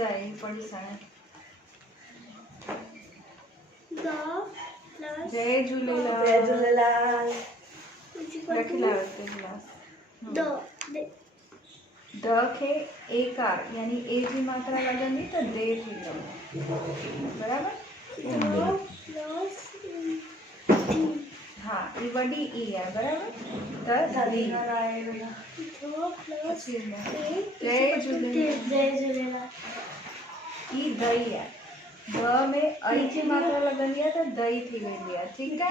ॿुधाए पढ़ी सां जय झूलेलाल। जय झूलेलाल। रखी लाओ हिते गिलास। द खे एकार यानी ए जी मात्रा लॻंदी त दे थींदो बराबर। हाँ ये वडी ई है बराबर त दी जय झूलेलाल। ई दही है द में आई जी मात्रा लगंदी है तो दही थी वेंदी है ठीक है।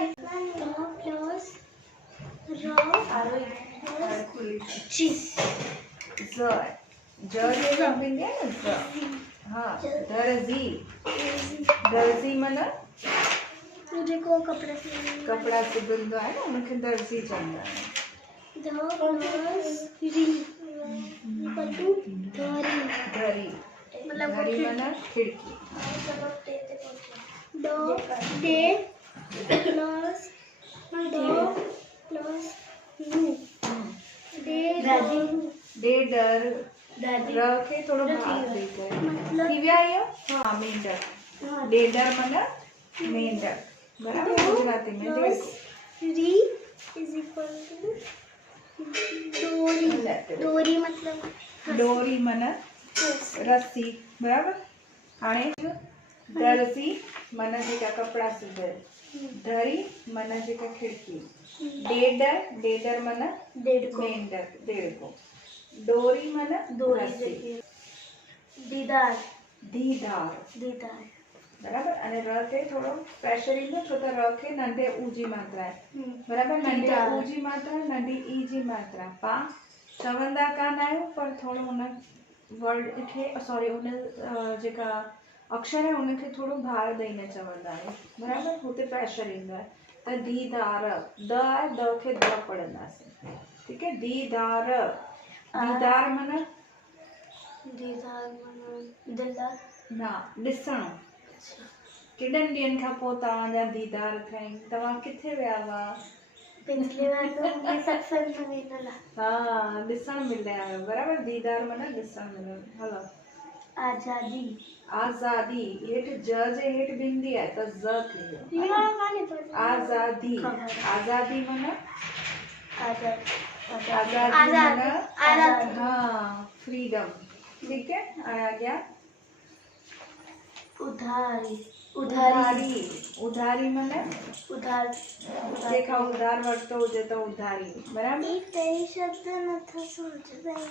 ज लगंदी है ना ज हाँ दर्जी दर्जी माना को कपड़ा सिबंदो है ना उनके दर्जी चवंदा धरी धरी माना खिड़की। दे डर र के थोड़ो भाग देकर दिव्या आयो हाँ मेंढक डेडर माना मेंढक बराबर गुजराती में री इज इक्वल टू डोरी मतलब डोरी माना रस्सी बराबर। हाणे दर्जी माना जेका कपड़ा सिबे धरी माना जेका खिड़की डेडर माना मेंढक डेढ़को डोरी माना रस्सी दीदार बराबर। अने र के थोड़ो प्रेशर इंदो छो त र के नंढे ऊ जी मात्रा है बराबर। नंढे ऊ जी मात्रा नंढी ई जी मात्रा पा चवंदा कान आहियो पर थोड़ो उन वर्ड खे सॉरी उन जेका अक्षर है उनखे थोड़ो भार ॾेई चवंदा आहियूं बराबर। हुते प्रेशर इंदो है त दीदार द है द खे द पढ़ंदासीं ठीक है। दीदार दीदार माना दिलदार ना ॾिसण केॾनि ॾींहंनि खां पोइ तव्हांजा दीदार थियनि तव्हां किथे विया हुआ पिछले बार तो मैं सत्संग में गई थी। हाँ ॾिसण मिलिया आहियो बराबर। दीदार माना ॾिसण मिलणु। हलो आजादी आज़ादी हेठि ज जे हेठि बिंदी आहे त ज़ थी वियो आज़ादी। आज़ादी माना आज़ादी माना हाँ फ्रीडम ठीक है। आ गया उधारी माना उधार जेका उधार वठतो हुजे त उधारी बराबर।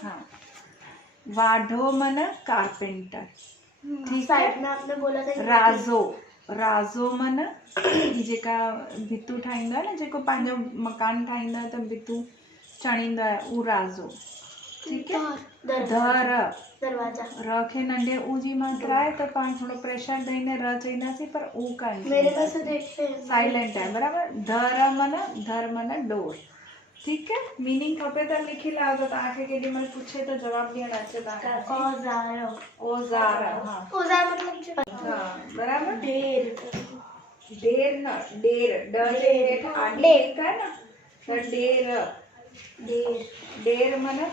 हाँ वाढो माना कारपेंटर ठीक है। में आपने बोला था राज़ो माना जेका भितू ठाहींदो आहे न जेको पंहिंजो मकान ठाहींदो आहे त भितू चणींदो आहे उ राज़ो ठीक है। दरवाजा र खे नंढे ऊ जी मात्रा है तो पाण थोड़ो प्रेशर ॾेई र चईंदासीं पर ऊ कान मेरे पास देखते हैं साइलेंट है बराबर। धर माना डोर ठीक है। मीनिंग खपे त लिखी लाओ तो तव्हांखे केॾी महिल पुछे तो जवाब ॾियण अचे तव्हांखे। औज़ार हाँ औज़ार मतलब हाँ बराबर। ढेर न ढेर ड जे हेठ आडी एक है ना त ढेर माना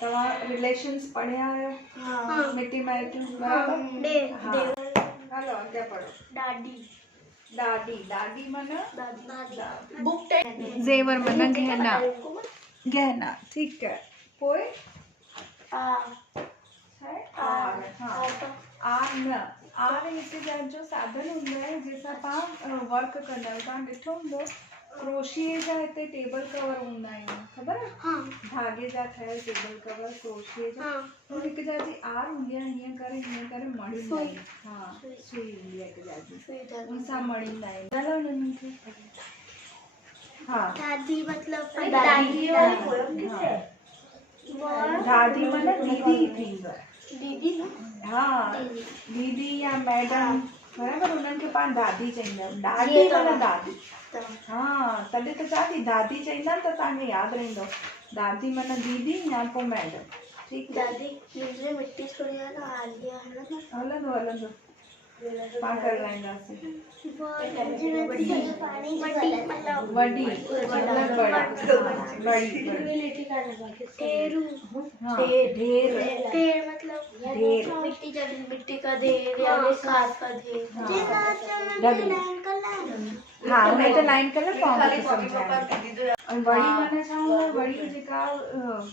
तव्हां रिलेशंस पढ़िया आहियो हाँ मिटी माइटी बराबर। हाँ हलो अॻिते पढ़ो। डाडी माना बुक जेवर माना गहना ठीक है। पोए आर हिकु जो साधन हूंदो आहे जंहिंसां पाण वर्क कंदा आहियूं। तव्हां ॾिठो हूंदो क्रोशिये जा हिते टेबल कवर हूंदा आहिनि ख़बर आहे धागे जा ठहियल टेबल कवर क्रोशिये जा हिकु जाजी आर हूंदी आहे हीअं करे मणींदा आहिनि। हाँ सुई हूंदी आहे हिकु जाजी उन सां मणींदा आहिनि हलो उन्हनि खे। हाँ दादी मतलब दादी माना दीदी थींदो आहे दीदी हाँ दीदी या मैडम बराबर उन्हनि खे पाण दादी चईंदा आहियूं। दादी माना दादी हाँ तॾहिं त चवां थी दादी चईंदा त तव्हांखे यादि रहंदो। दादी माना दीदी या पोइ मैडम ठीक। दादी मुझे मिट्टी छोड़ी है ना हल्दो हलंदो पाकर लाईंदासीं पानी मतलब वडी मतलब बड़ा बड़ी हाँ ढेर ढेर मतलब ढेर मिट्टी का ढेर या घास का ढेर। हाँ उन्हें तो लाइन कलर पाऊंगी समझाया और वड़ी माना चाहूंगा वड़ी जेका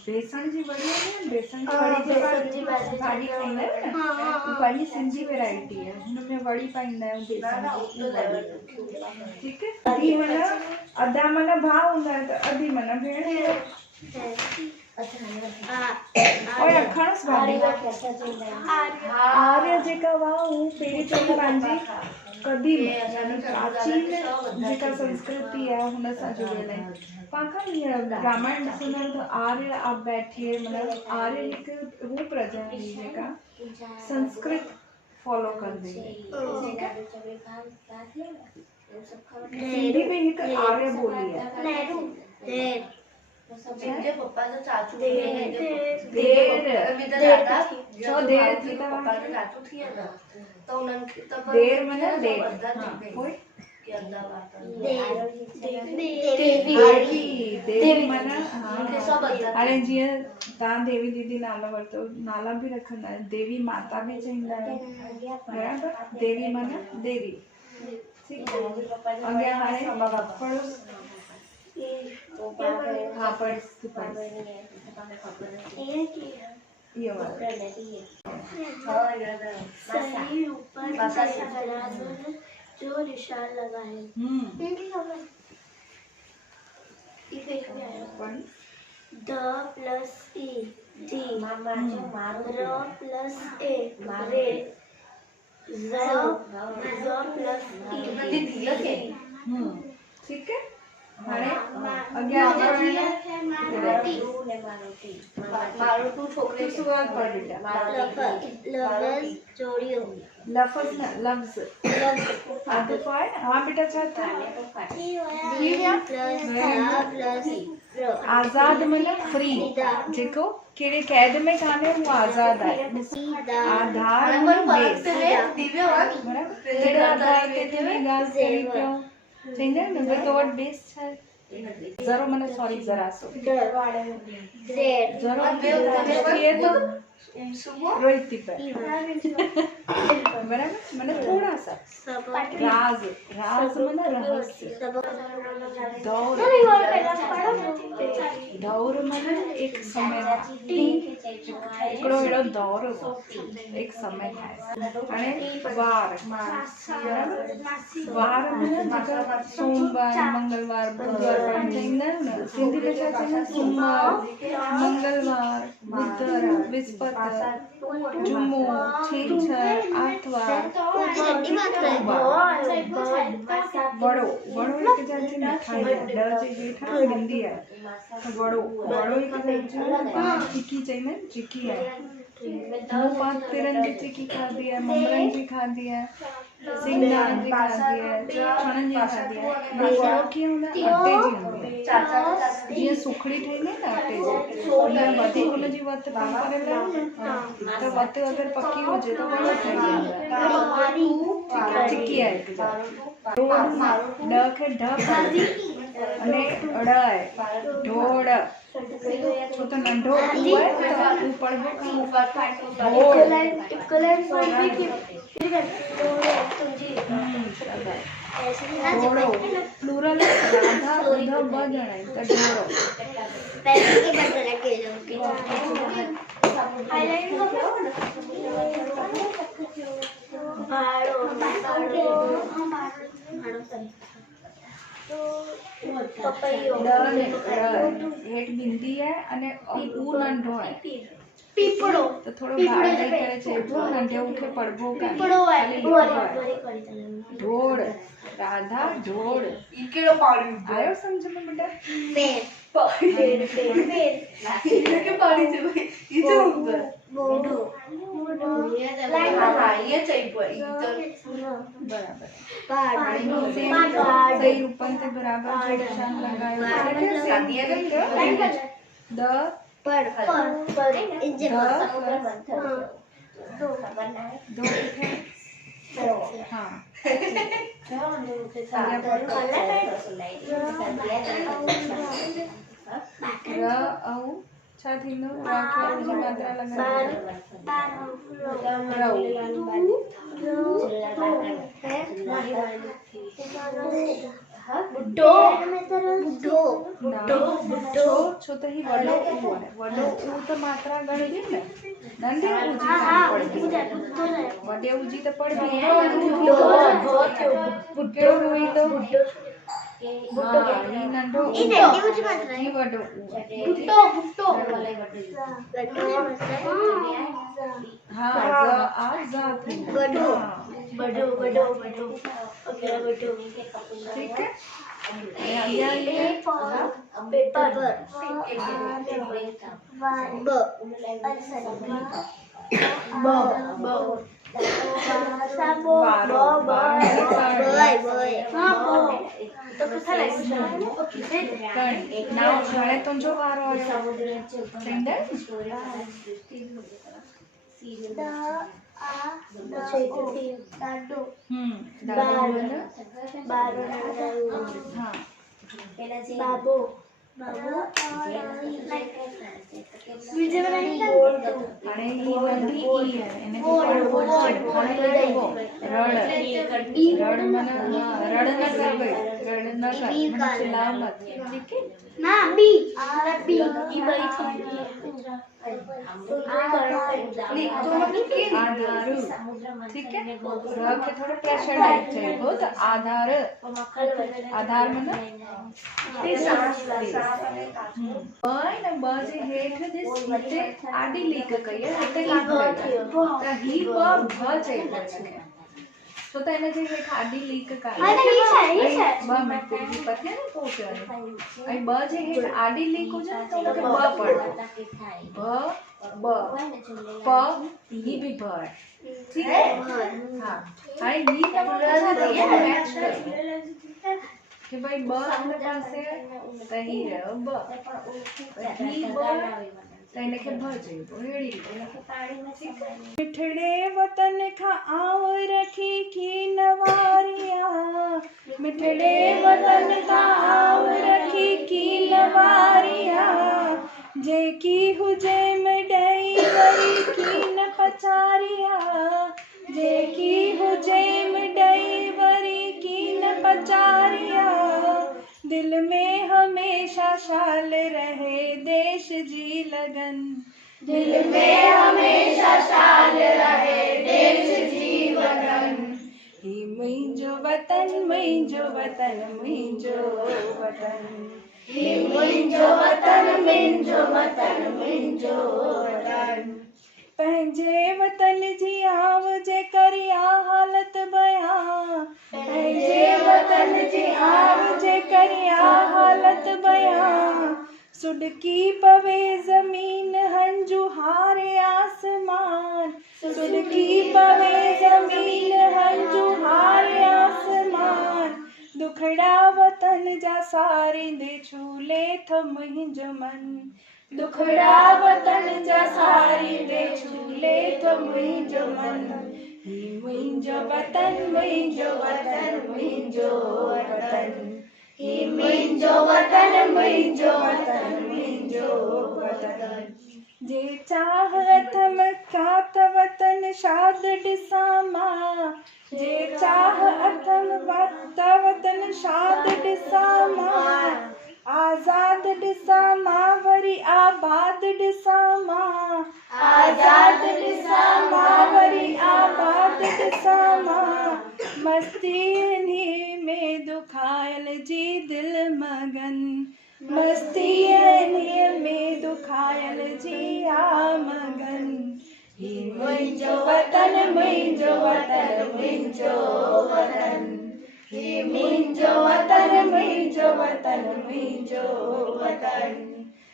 बेसन जी वड़ी है बेसन जी वड़ी जेका भाॼी खाईंदा आहियो न पंहिंजी सिंधी वैरायटी है हुनमें वड़ी पाईंदा आहियूं बेसन जी ठीक है अधी माना अधा माना भाउ हूंदा आहिनि त अधी माना भेण और अखणस भाॼी आर्य जेका हुआ हू पहिरीं त पंहिंजी कदीम यानी प्राचीन जेका संस्कृति है हुन सां जुड़ियल आहे पाण ईअं रामायण ॾिसंदा आहियूं त आर्य आप बैठिए मतिलबु आर्य हिकु हू प्रजा हुई जेका संस्कृत फॉलो कंदी हुई ठीक है सिंधी में हिकु आर्य ॿोली आहे मुंहिंजे पप्पा जो चाचू देर थी पप्पा जो चाचू थी वेंदा त उन्हनि खे त देर माना देर कोई देवी माना हाणे जीअं तव्हां देवी दीदी नालो वरितो नाला बि रखंदा आहियो देवी माता बि चईंदा आहियो बराबरि देवी माना देवी अॻियां हाणे पढ़ो हाँ पढ़ ये सही ऊपर जो निशान लगा है द प्लस ई डी र प्लस ए रे ज प्लस ई ठीक है हाणे अॻियां मारोटू छोकिरे शुरूआत पढ़ बेटा लफ्ज़ जोड़ियो लफ्ज़ न लफ्ज़ आदत है हाँ बेटा चाहता आज़ाद मतलब फ्री जेको कहिड़े कैद में कान्हे वो आज़ाद आहे आधार बेस बराबरि कहिड़े आधार ते तुम्ही ॻाल्हि करी पियो चईंदा आहिनि न विदाउट बेस छा आहे ज़रो माना सॉरी ज़रा सो ज़रो थिए तो रोहित थी पे बराबर माना थोड़ा सा राज राज माना रहस्य दौर माना एक समय हिकिड़ो अहिड़ो दौर हो एक समय हाणे वार वार माना जेका सोमवार मंगलवार बुधवार चईंदा आहियूं न सिंधी में छा चईंदा आहिनि सूमर मंगलवार बुधर विस्पति जुमो छंछर आर्तवार वड़ो वड़ो हिकु जात जी मिठाई आहे डर जे हेठां हूंदी आहे त वड़ो वड़ो हिकु चिकी चईंदा आहिनि चिकी आहे मूं पांच तिरनि जी चिकी खाधी आहे ममरनि जी खाधी आहे सिंगदाणनि जी खाधी आहे चणनि जी खाधी आहे वड़ो कीअं हूंदो आहे अटे जी हूंदी आहे जीअं सुखड़ी ठहींदी आहे न अटे जी हीअं वधीक हुनजी वत कमु करे न त वत अगरि पकी हुजे त वड़ो ठही वेंदो आहे चिकी आहे हिकु ॾह खे ढ अने ड़ आहे ढोड़ छो त नंढो ऊ आहे त ऊ पढ़बो ढोड़ो प्लूरल राधा उधव ब ॼणा आहिनि त ढोड़ो हेठ बिंदी है अने ऊ नंढो है पीपड़ो तो थोड़ो बाहर नहीं करे चेबो नंढे उखे पढ़बो का पीपड़ो है ढोड़ राधा ढोड़ ई केड़ो पाणी आयो समझ में बेटा पेड़ के पाणी से भाई ई जो बोडो हां ये चाहिए पड़ी बराबर पहाड़ सही ऊपर से बराबर जो निशान लगायो शादी है द पर इंजन दो लिखे हाँ र औ छा थींदो र खे जी मात्रा लॻाइणी छो त ही वॾो ऊ आहे वॾो ऊ त मात्रा गणबी न नंढे ऊ जी कान पढ़बी वॾे ऊ जी त पढ़बी कहिड़ो ऊ ईंदो हाँ ही नंढो ऊ ही वॾो ऊ हाँ ज़ आ ज़ थींदो ठीक है अॻियां नाउ हाणे तुंहिंजो वारो आहे बाबू हाणे ही नंढी ई आहे इनखे पढ़बो हाणे पढ़बो रड़ माना रड़ न कर भई रड़ न कर माना चिल्ला मत ठीक है ना बी बी ई बई आधारू ठीक है र के थोड़ा प्रेशर डाइट चाहिए तो आधार आधार माना ब जे हेठ जे सीधे आडी लीक कई है हिते कान कई त ही ब भ चई तो त इन जे हेठ आडी लीक कई ब मिनट जी पते न पोचे ऐं ब जे हेठ आडी लीक हो जाए तो उनके ब पढ़ ब ब प ही भी ब है ठीक है हां हां ही का मैच कर कि भाई ब अपने पास है त ही रहो ब ही ब त इनके भ चइबो अहिड़ी मिठड़े वतन खां आव रखी की नवारिया मिठड़े वतन खां आव रखी की नवारिया जेकी हुजे मिडई वरी की न पचारिया जेकी हुजे मिडई वरी की न पचारिया दिल में हमेशा शाल रहे देश जी लगन दिल में हमेशा शाल रहे देश जी लगन ही मुंहिंजो वतन मुंहिंजो वतन मुंहिंजो वतन ही मुंहिंजो वतन मुंहिंजो वतन मुंहिंजो वतन पंहिंजे वतन जी आव जे करिया हालत बयां पंहिंजे वतन जी आव जे करिया हालत बयां सुडकी पवे ज़मीन हंजू हारे आसमान सुडकी पवे ज़मीन हंजू हारे आसमान दुखड़ा वतन जा सारींदे छूले थ मुंहिंजो मन दुखड़ा वतन जा सारींदे छूले थ मुंहिंजो मन ही मुंहिंजो वतन मुंहिंजो वतन मुंहिंजो वतन ही मुंहिंजो वतन मुंहिंजो वतन मुंहिंजो वतन जे चाह अथम का त वतन शाद ॾिसां मां जे चाह अथम त वतन शाद ॾिसां मां आज़ाद ॾिसां मां वरी आबाद ॾिसां मां आज़ाद ॾिसां मां वरी आबाद ॾिसां मां मस्ती इन्ही में दुखायल जी दिल मगन मस्ती इन्ही में दुखायल जी मगन ही मुंहिंजो वतन मुंहिंजो वतन मुंहिंजो वतन ही मुंहिंजो वतन मुंहिंजो वतन मुंहिंजो वतन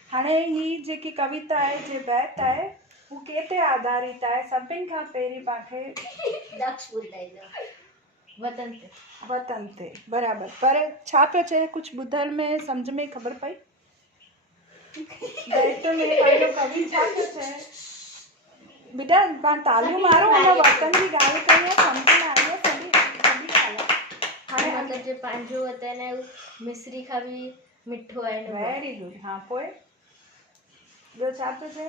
हाणे ही जेकी कविता आहे जे बैत आहे हू कंहिं ते आधारित आहे सभिनि खां पहिरीं पाणखे दक्ष ॿुधाईंदो वतन ते बराबरि पर छा पियो चए कुझु ॿुधण में सम्झ में ख़बर पई बैत में पंहिंजो कवि छा पियो चए बेटा पाण तालियूं मारो हुन वतन जी ॻाल्हि कई आहे सम्झ में आई आहे सॼी જે પાંજરું હતા એને મિશ્રી ખાવી મીઠું આવીને વેરી ગુડ હા पोइ ॿियो छा पियो चए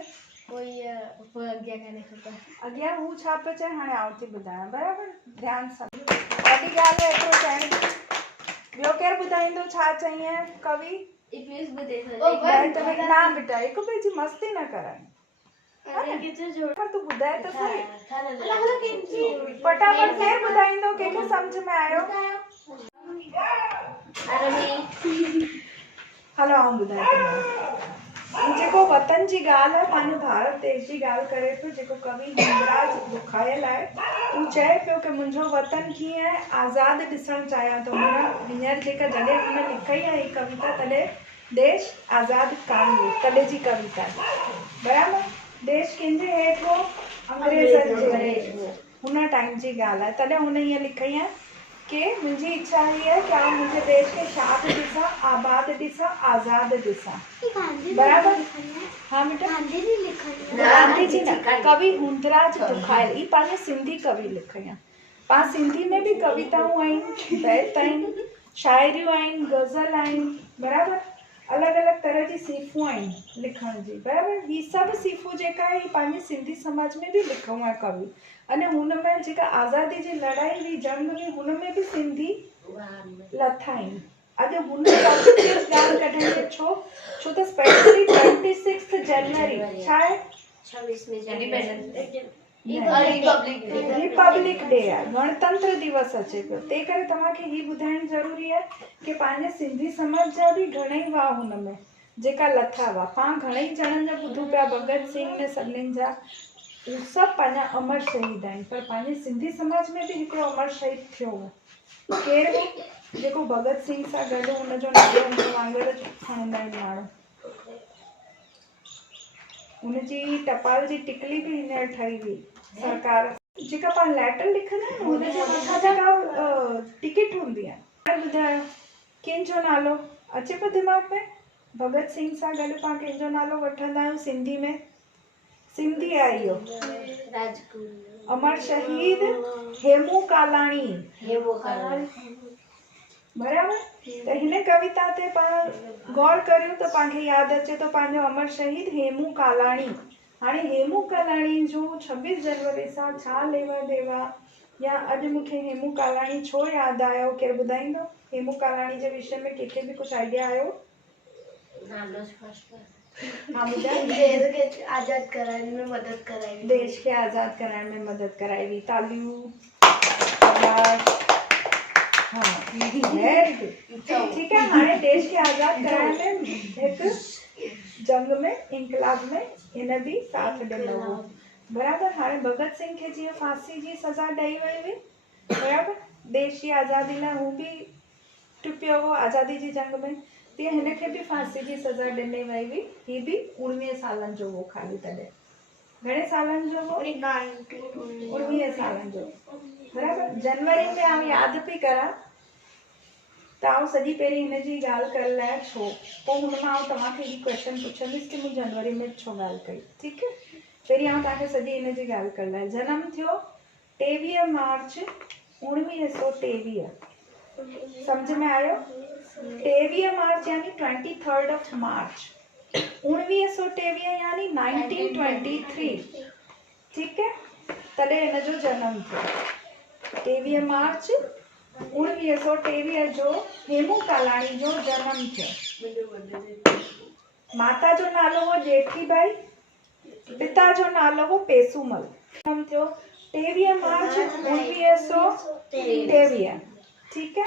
કોઈ અગિયા કાને ખબર अॻियां हू छा पियो चए हाणे आउं थी ॿुधायां बराबरि ध्यानु सां वॾी ॻाल्हि आहे एतिरो चइण ॿियो केरु ॿुधाईंदो छा चई आहे कवि ઇંગ્લિશ બધે ना बेटा हिक ॿिए जी मस्ती न कराए पर तूं ॿुधाए त सही फटाफट केरु ॿुधाईंदो कंहिंखे सम्झ में आयो हलो आउं ॿुधाए थी जेको वतन जी ॻाल्हि आहे पंहिंजे भारत देश जी ॻाल्हि करे पियो जेको कवि हिंगराज दुखायल आहे हू चए पियो की मुंहिंजो वतन कीअं आहे आज़ादु ॾिसणु चाहियां थो हींअर जेका जॾहिं हुन लिखई आहे हीअ कविता तॾहिं देश आज़ादु कान हुओ तॾहिं जी कविता आहे बराबरि देश कंहिंजे हेठि हो अंग्रेज़नि जे हेठि हो हुन टाइम जी ॻाल्हि आहे तॾहिं हुन हीअं लिखई आहे कि मुंहिंजी इच्छा हीअ आहे कि आउं मुंहिंजे देश खे शाद ॾिसां आबाद ॾिसां आज़ाद ॾिसां बराबरि हाँ बेटा गांधी जी न कवि हुंदराज दुखायल ही पंहिंजे सिंधी कवि लिखई आहे पाण सिंधी में बि कविताऊं आहिनि बैत आहिनि शाइरियूं आहिनि गज़ल आहिनि बराबरि अलॻि अलॻि तरह जी सीफ़ूं आहिनि लिखण जी बराबरि ही सभु सीफ़ूं जेका आहे ही पंहिंजे सिंधी समाज में बि लिखूं आहे कवि अने हुन में जेका आज़ादी जी लड़ाई हुई जंग हुई हुन में बि सिंधी लथा आहिनि अॼु हुन ॻाल्हि कढण जे छो त स्पेशली 26 जनवरी छा आहे 26 रिपब्लिक डे आहे गणतंत्र दिवस अचे पियो तंहिं करे तव्हांखे हीअ ॿुधाइण ज़रूरी आहे कि पंहिंजे सिंधी समाज जा बि घणेई हुआ हुन में जेका लथा हुआ पाण घणेई ॼणनि जा ॿुधूं पिया भगत सिंह ने सभिनीनि जा उहे सभु पंहिंजा अमर शहीद आहिनि पर पंहिंजे सिंधी समाज में बि हिकिड़ो अमर शहीद थियो हो केरु हो जेको भगत सिंह सां गॾु हुनजो नालो वांगुरु खणंदा आहिनि माण्हू हुनजी टपाल जी टिकली बि हींअर ठही हुई सरकार जेका पाण लेटर लिखंदा आहियूं हुनजे मथां जेका टिकट हूंदी आहे हाणे ॿुधायो कंहिंजो नालो अचे पियो दिमाग़ में भगत सिंह सां गॾु पाण कंहिंजो नालो वठंदा आहियूं सिंधी में सिंधी आहे इहो अमर शहीद हेमू कालाणी बराबरि त हिन कविता ते पाण गौर करियूं त पाणखे यादि अचे थो पंहिंजो अमर शहीद हेमू कालाणी हाणे हेमू कालाणी जो 26 जनवरी सां छा लेवा देवा या अॼु मूंखे हेमू कालाणी छो यादि आयो केरु ॿुधाईंदो हेमू कालाणी जे विषय में कंहिंखे बि कुझु आइडिया आयो हाँ ॿुधाए आज़ाद कराइण में मदद कराई देश खे आज़ाद कराइण में मदद कराई हुई तालियूं हाँ वेरी गुड ठीक है हाणे देश खे आज़ाद कराइण में हिकु जंग में इनकलाब में हिन बि साथ ॾिनो हो बराबरि हाणे भगत सिंह खे जीअं फांसी जी सज़ा ॾेई वई हुई बराबरि देश जी आज़ादी लाइ हू बि टुपियो हो आज़ादी जी जंग में तीअं हिन खे बि फांसी जी सज़ा ॾिनी वई हुई हीअ बि 19 सालनि जो हो ख़ाली तॾहिं घणे सालनि जो हो 19 सालनि जो बराबरि जनवरी में आउं यादि पई करां त आउं सॼी पहिरीं हिन जी ॻाल्हि करण लाइ छो पोइ हुन मां आउं तव्हांखे हीअ क्वेश्चन पुछंदसि कि मूं जनवरी में छो ॻाल्हि कई ठीकु आहे पहिरीं आउं तव्हांखे सॼी हिन जी ॻाल्हि करण लाइ जनमु थियो 23 मार्च 1923 सम्झ में आयो 23 मार्च यानी 23rd मार्च 1923 यानी 1923 ठीक है तॾहिं हिन जो जनमु थियो 23 मार्च 1923 जो हेमू कालाणी जो जनमु थियो माता जो नालो हो जेठीबाई पिता जो नालो हो पेसूमल जनमु थियो 23 मार्च 1923 ठीक है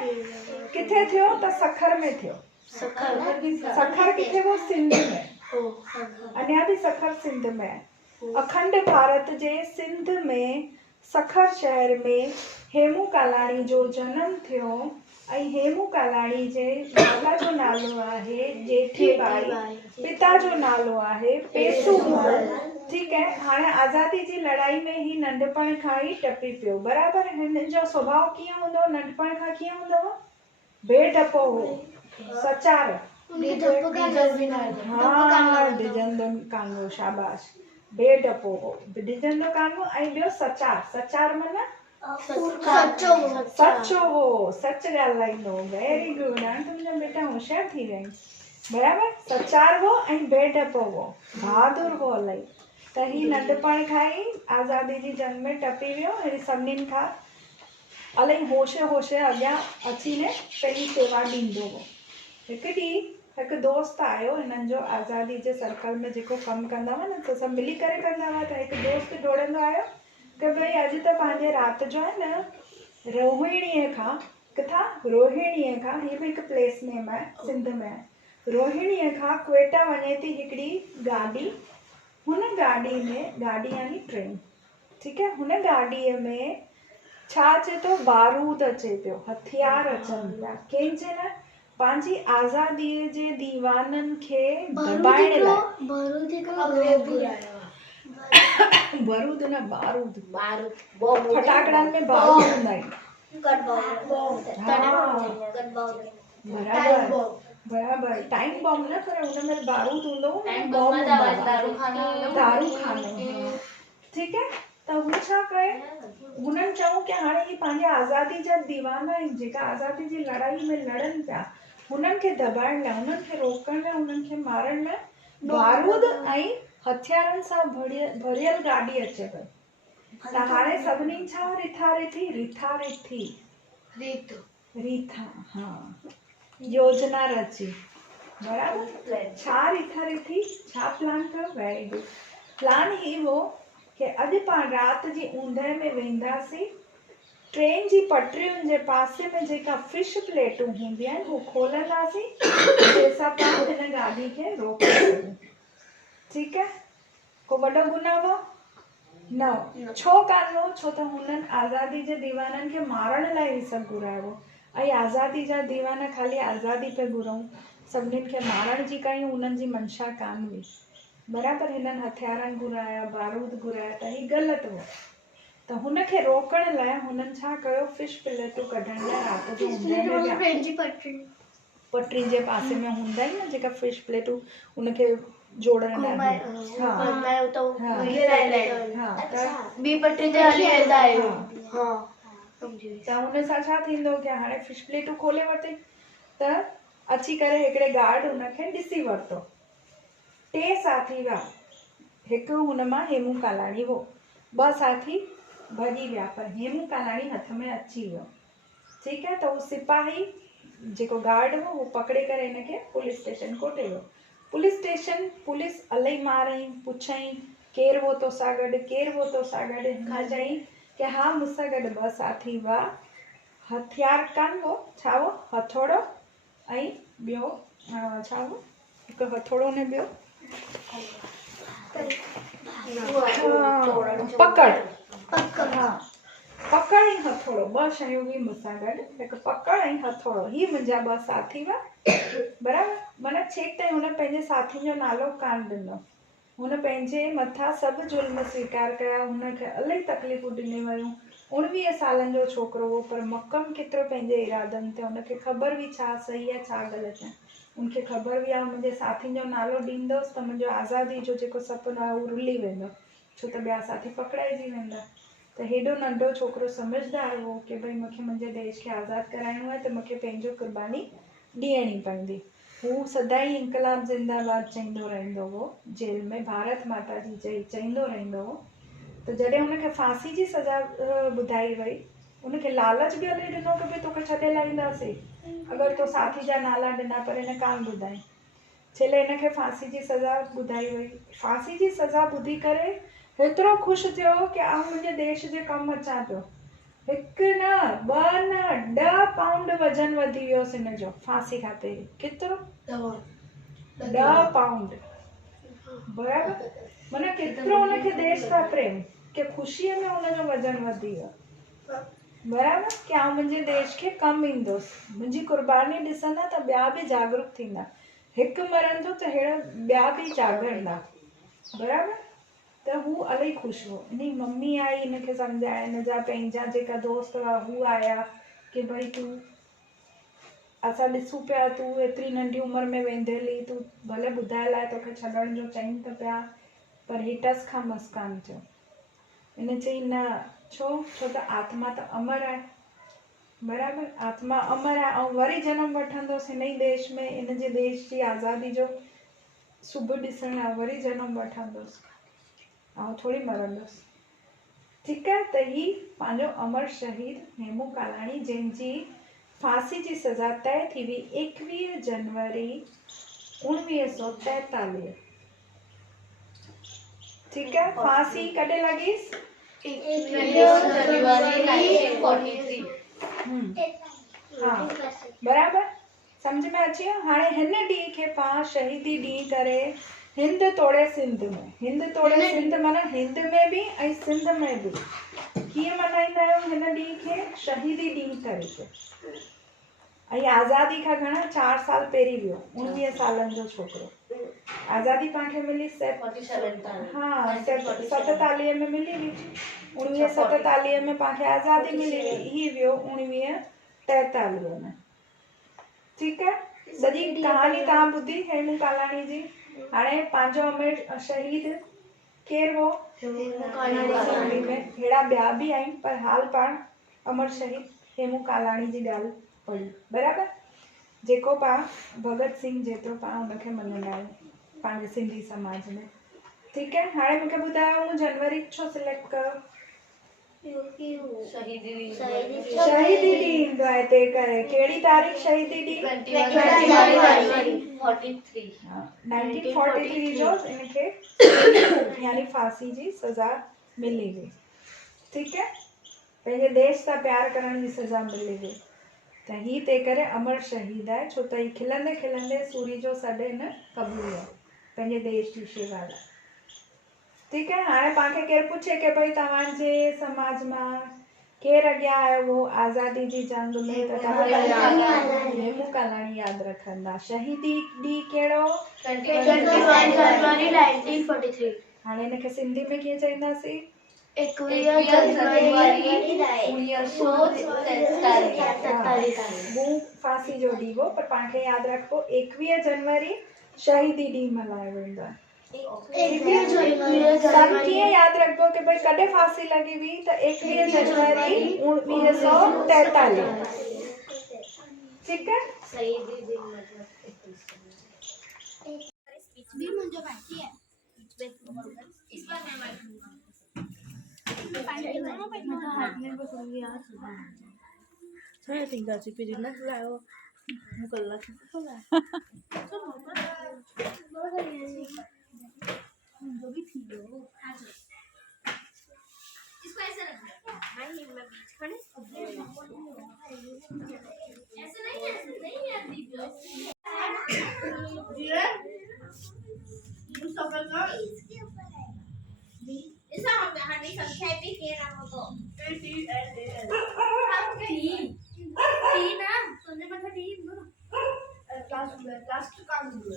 किथे थियो त सखर में थियो सखर किथे हो सिंध में अञा बि सखर सिंध में आहे अखंड भारत जे सिंध में सखर शहर में हेमू कालाणी जो जनमु थियो ऐं हेमू कालाणी जे माता जो नालो आहे जेठीबाई पिता जो नालो आहे पेसूमल ठीक है हाणे आज़ादी जी लड़ाई में ही नंढपण खां ई टपी पियो बराबरि हिन जो स्वभाव कीअं हूंदो नंढपण खां कीअं हूंदो बेडपो हो सचार हाँ डिजंदो कानो शाबाश बेडपो हो डिजंदो कानो ऐं ॿियो सचार सचार माना सच्चो सच्चो हो, सच ॻाल्हाईंदो। Very good. हाणे त मुंहिंजा बेटा होशियार थी विया आहिनि। बराबरि, सचार हो ऐं बेडप हो, बहादुर हो इलाही। त ही नंढपण खां ई आज़ादी जी जंग में टपी वियो ऐं सभिनीनि खां इलाही होशे अॻियां अची ने पंहिंजी सेवा ॾींदो हो। हिकु ॾींहुं हिकु दोस्त आयो हिननि जो आज़ादी जे सर्कल में जेको कमु कंदा हुआ न त सभु मिली करे कंदा हुआ। त हिकु दोस्त दौड़ंदो आयो कि भई अॼु त पंहिंजे राति जो आहे न रोहिणीअ खां, किथां रोहिणीअ खां, हीअ बि हिकु प्लेस नेम आहे सिंध में आहे, रोहिणीअ खां क्वेटा वञे थी हिकिड़ी गाॾी। हुन गाॾी में, गाॾी यानी ट्रेन, ठीकु आहे, हुन गाॾीअ में छा अचे थो, बारूद अचे पियो, हथियार अचनि पिया। कंहिंजे न पंहिंजी आज़ादीअ जे दीवाननि खे दबाइण लाइ। बरूद न, बारूद। फटाकड़नि में बारूद हूंदा आहिनि। बराबर, टाइम बॉम्ब न, पर हुन में बारूद हूंदो, दारू खानो। ठीकु है, त हुन छा कयो, हुननि चयो कि हाणे ही पंहिंजे आज़ादी जा दीवाना आहिनि जेका आज़ादी जी लड़ाई में लड़नि पिया, हुननि खे दबाइण लाइ, हुननि खे रोकण लाइ, हुननि खे मारण लाइ बारूद ऐं हथियारनि सां भरियल गाॾी अचे पई। त हाणे सभिनी छा रीथा, हाँ, योजना रची। बराबर, छा रीथा छा प्लान कयो, वेरी गुड। प्लान ही हो कि अॼु पाण राति जी ऊंदहि में वेंदासीं, ट्रेन जी पटरियुनि जे पासे में जेका फिश प्लेटूं हूंदियूं आहिनि हू खोलंदासीं, जंहिंसां पाण हिन गाॾी खे रोके सघूं। ठीकु है, को वॾो गुनाह हो न, छो कान हो, छो त हुननि आज़ादी जे दीवाननि खे मारण लाइ ही सभु घुरायो। ऐं आज़ादी जा दीवाना ख़ाली आज़ादी पे घुरऊं, सभिनीनि खे मारण जी कयूं, उन्हनि जी मंशा कान हुई। बराबरि, हिननि हथियारनि घुराया, बारूद घुराया, त ही ग़लति हो। त हुनखे रोकण लाइ हुननि छा कयो, फिश प्लेटूं कढण लाइ राति जो पटरी जे पासे में हूंदा आहिनि न जेका फिश प्लेटूं, उनखे जोड़ण लाइ। त हुन सां छा थींदो कि हाणे फिश प्लेटूं खोले वरिती, त अची करे हिकिड़े गार्ड हुनखे ॾिसी वरितो। 3 साथी हुआ, हिकु हुन मां हेमू कालाणी हो, 2 साथी भॼी विया, पर हेमू कालाणी हथ में अची वियो। ठीकु है, त उहो सिपाही जेको गार्ड हो वो पकड़े करे हिनखे पुलिस स्टेशन कोठे वियो। पुलिस इलाही मारई, पुछई केरु हो तोसां गॾु, केरु हो तोसां गॾु। हिन चई कि हा मूंसां गॾु 2 साथी हुआ, हथियार कान हो, छा हो, हथोड़ो ऐं ॿियो छा हो, हिकु हथोड़ो ने ॿियो पकड़, पकड़ ऐं हथोड़ो, 2 शयूं हुई मूंसां गॾु, हिकु पकड़ ऐं हथोड़ो। ही मुंहिंजा 2 साथी हुआ। बराबरि, माना छेक ताईं हुन पंहिंजे साथियुनि जो नालो कान ॾिनो। हुन पंहिंजे मथां सभु जुल्म स्वीकार कया, हुनखे इलाही तकलीफ़ूं ॾिनी वियूं। 19 सालनि जो छोकिरो हो, पर मक्कम केतिरो पंहिंजे इरादनि ते, हुनखे ख़बर हुई छा सही आहे छा ग़लति आहे। उनखे ख़बर हुई आहे मुंहिंजे साथियुनि जो नालो ॾींदुसि त मुंहिंजो आज़ादी जो जेको सुपिनो आहे उहो रुली वेंदो, छो त ॿिया साथी पकड़ाइजी वेंदा। त हेॾो नंढो छोकिरो समझदार हो कि भई मूंखे मुंहिंजे देश खे आज़ादु कराइणो आहे त मूंखे पंहिंजो क़ुर्बानी ॾियणी पवंदी। हू सदाईं इनकलाब ज़िंदाबाद चईंदो रहंदो हो, जेल में भारत माता जी जय चईंदो रहंदो हो। त जॾहिं हुनखे फांसी जी सज़ा ॿुधाई वई, उनखे लालच बि इलाही ॾिनो कि भई तोखे छॾे लाहींदासीं अगरि तो साथी जा नाला ॾिना, पर हिन कान ॿुधाई। छेले हिनखे फांसी जी सज़ा ॿुधाई वई। फांसी जी सज़ा ॿुधी करे हेतिरो ख़ुशि थियो कि आउं मुंहिंजे देश जे कमु अचां पियो। 1 न 2 न 10 पाउंड वज़न वधी वियोसि हिनजो फांसी खां पहिरीं। केतिरो? 10 पाउंड। बराबरि, माना केतिरो हुनखे देश सां प्रेम कि ख़ुशीअ में हुनजो वज़न वधी वियो। बराबरि, कि आउं मुंहिंजे देश खे कमु ईंदुसि, मुंहिंजी क़ुर्बानी ॾिसंदा त ॿिया बि जागरूक थींदा, हिकु मरंदो त अहिड़ा ॿिया बि जाॻंदा। बराबरि, त हू इलाही ख़ुशि हो। हिनजी मम्मी आई हिनखे सम्झाइण, हिनजा पंहिंजा जेका दोस्त हुआ हू आया कि भई तूं, असां ॾिसूं पिया तूं एतिरी नंढी उमिरि में वेंदेली, तूं भले ॿुधाए लाइ तोखे छॾण जो चईं त पिया, पर ही टस खां मस कान थियो। हिन चई न, छो छो त आत्मा त अमर आहे बराबर। आत्मा अमर आहे ऐं वरी जनम वठंदुसि हिन ई देश में, इन जे देश जी आज़ादी जो शुभ ॾिसण लाइ वरी जनम वठंदुसि ऐं थोरी मरंदुसि। ठीकु आहे, त ही पंहिंजो अमर शहीद हेमू कालाणी जंहिंजी फांसी जी सज़ा तय थी हुई 21 जनवरी 1943। ठीकु आहे, फांसी कॾहिं लॻीसि? 21 जनवरी 1943। हा बराबर, सम्झ में अची वियो। हाणे हिन ॾींहं खे पाण शहीदी ॾींहुं करे हिंद तोड़े सिंध में, हिंद तोड़े सिंध माना हिंद में बि ऐं सिंध में बि कीअं मल्हाईंदा आहियूं हिन ॾींहं खे? शहीदी ॾींहुं तरीक़े। ऐं आज़ादी खां घणा 4 साल पहिरीं वियो, 19 सालनि जो छोकिरो। आज़ादी पाण खे मिली 47 में मिली हुई, 1947 में पाण खे आज़ादी मिली हुई, ही वियो 1943 में। ठीकु आहे, सॼी कहानी तव्हां ॿुधी हेमू कालाणी जी। हाणे पंहिंजो अमर शहीद केरु हो? सिंधी में अहिड़ा ॿिया बि आहिनि, पर हाल पाण अमर शहीद हेमू कालाणी जी ॻाल्हि पढ़ी बराबर। जेको पाण भगत सिंह जेतिरो पाण हुनखे मञंदा आहियूं पंहिंजे सिंधी समाज में। ठीकु है, हाणे मूंखे ॿुधायो मूं जनवरी छो सिलेक्ट कयो? शहीदी शहीदी ॾींहुं ईंदो आहे तंहिं करे। कहिड़ी तारीख़ शहीदी ॾींहुं? 1943 जो इनखे यानी फांसी जी सज़ा मिली हुई। ठीकु है, पंहिंजे देश सां प्यार करण जी सज़ा मिली हुई, त ही तंहिं करे अमर शहीद आहे, छो त ही खिलंदे खिलंदे सूरी जो सॾु हिन क़बूल आहे पंहिंजे देश जी शेवा लाइ। ठीकु है, हाणे पाण खे केरु पुछे कि भई तव्हांजे समाज मां केरु अॻियां आयो हो आज़ादी जी जंग में, त तव्हां हेमू कालाणी यादि रखंदा। शहीदी ॾींहुं कहिड़ो? 21 जनवरी 1943। हाणे हिनखे सिंधी में कीअं चईंदासीं? 21 जनवरी 1943। हू फांसी जो ॾींहुं हो, पर पाण खे यादि रखो 21 जनवरी शहीदी ॾींहुं मल्हायो वेंदो आहे। सन कीअं यादि रखबो कि भई कॾहिं फांसी लॻी हुई? त 21 जनवरी 1943। ठीकु है, saya tinggal di Pirinas lah. Bukan lagi pula. इसको ऐसे रखना है नहीं मैं बीच खड़े ऐसे नहीं यार दीजिए इसके ऊपर है ऐसा हम कहानी संख्या पे के नाम को टी ना तुमने मतलब टी क्लास काम हुआ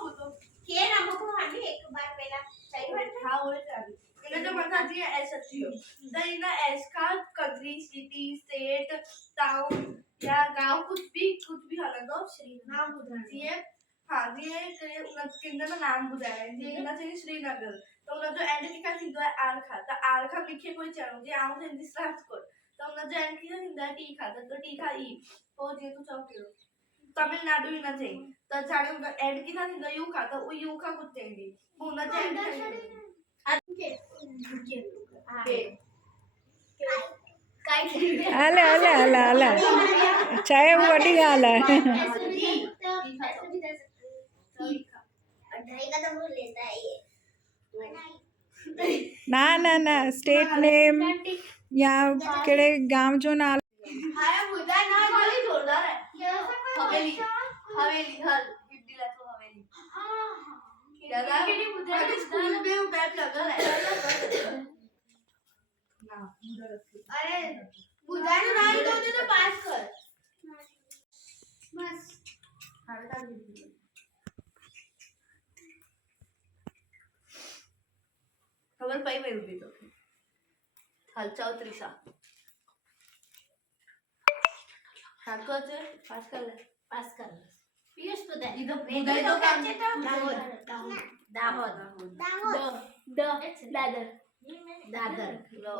बुदो के नाम को हानि एक बार पहला सही बात है। हाँ वो चाहिए इन्हें जो मतलब जी एस अच्छी हो तो इन्हें एस का कंट्री सिटी स्टेट टाउन या गांव कुछ भी हालत दो नाम बुझा दिए। हाँ दिए किंदे में नाम बुझा है जी किंदा चाहिए श्रीनगर तो उन्हें जो एंड की का सिंधु है आरखा लिखे कोई चैनल जी आउं हिंदी स्टार्ट कर तो उन्हें जो एंड की का सिंधु है टी खाता तो टी का ई तो जी तो चौकी तमिलनाडु ही ना चाहिए तो जाने उनका एंड की था सिंधु यू खाता वो यू का कुछ चाहिए वो उन्हें जो एंड हले हले हले हले चाहे वो वॾी ॻाल्हि आहे। ना ना ना स्टेट नेम या कहिड़े गांव जो नालो। हवेली हल 50 लाख हवेली दादा स्कूल में बैठ लगा है अरे बुझाने नहीं तो तो पास कर बस खबर पाई मैं रुपी तो हाल चाओ त्रिशा हाथ को अच्छे पास कर ले પિયુષ તો દે ઉદય તો કામ દાહોદ દાદર દાદર લો